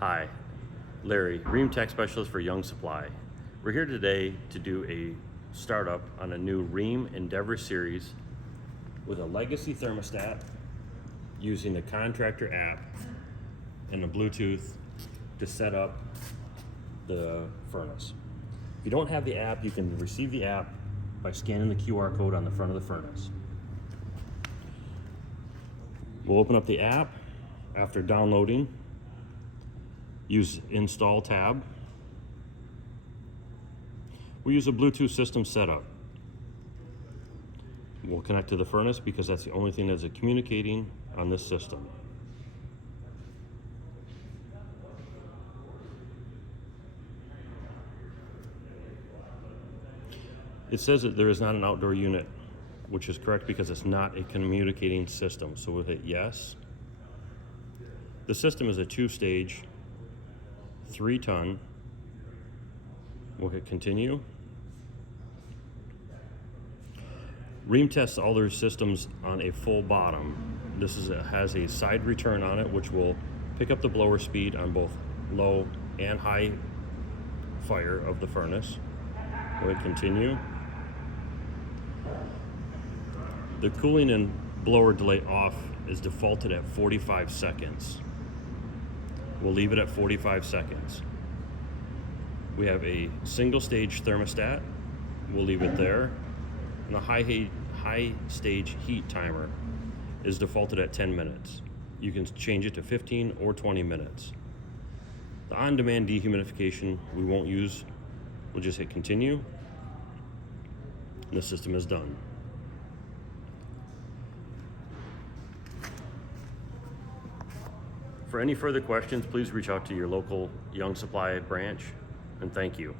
Hi, Larry, Rheem Tech Specialist for Young Supply. We're here today to do a startup on a new Rheem Endeavor series with a legacy thermostat using the Contractor app and the Bluetooth to set up the furnace. If you don't have the app, you can receive the app by scanning the QR code on the front of the furnace. We'll open up the app. After downloading, use Install tab. We use a Bluetooth system setup. We'll connect to the furnace because that's the only thing that's communicating on this system. It says that there is not an outdoor unit, which is correct because it's not a communicating system. So we'll hit yes. The system is a 2-stage, 3-ton. We'll hit continue. Rheem tests all their systems on a full bottom. This has a side return on it, which will pick up the blower speed on both low and high fire of the furnace. We'll hit continue. The cooling and blower delay off is defaulted at 45 seconds. We'll leave it at 45 seconds. We have a single stage thermostat. We'll leave it there. And the high stage heat timer is defaulted at 10 minutes. You can change it to 15 or 20 minutes. The on-demand dehumidification we won't use. We'll just hit continue. And the system is done. For any further questions, please reach out to your local Young Supply branch, and thank you.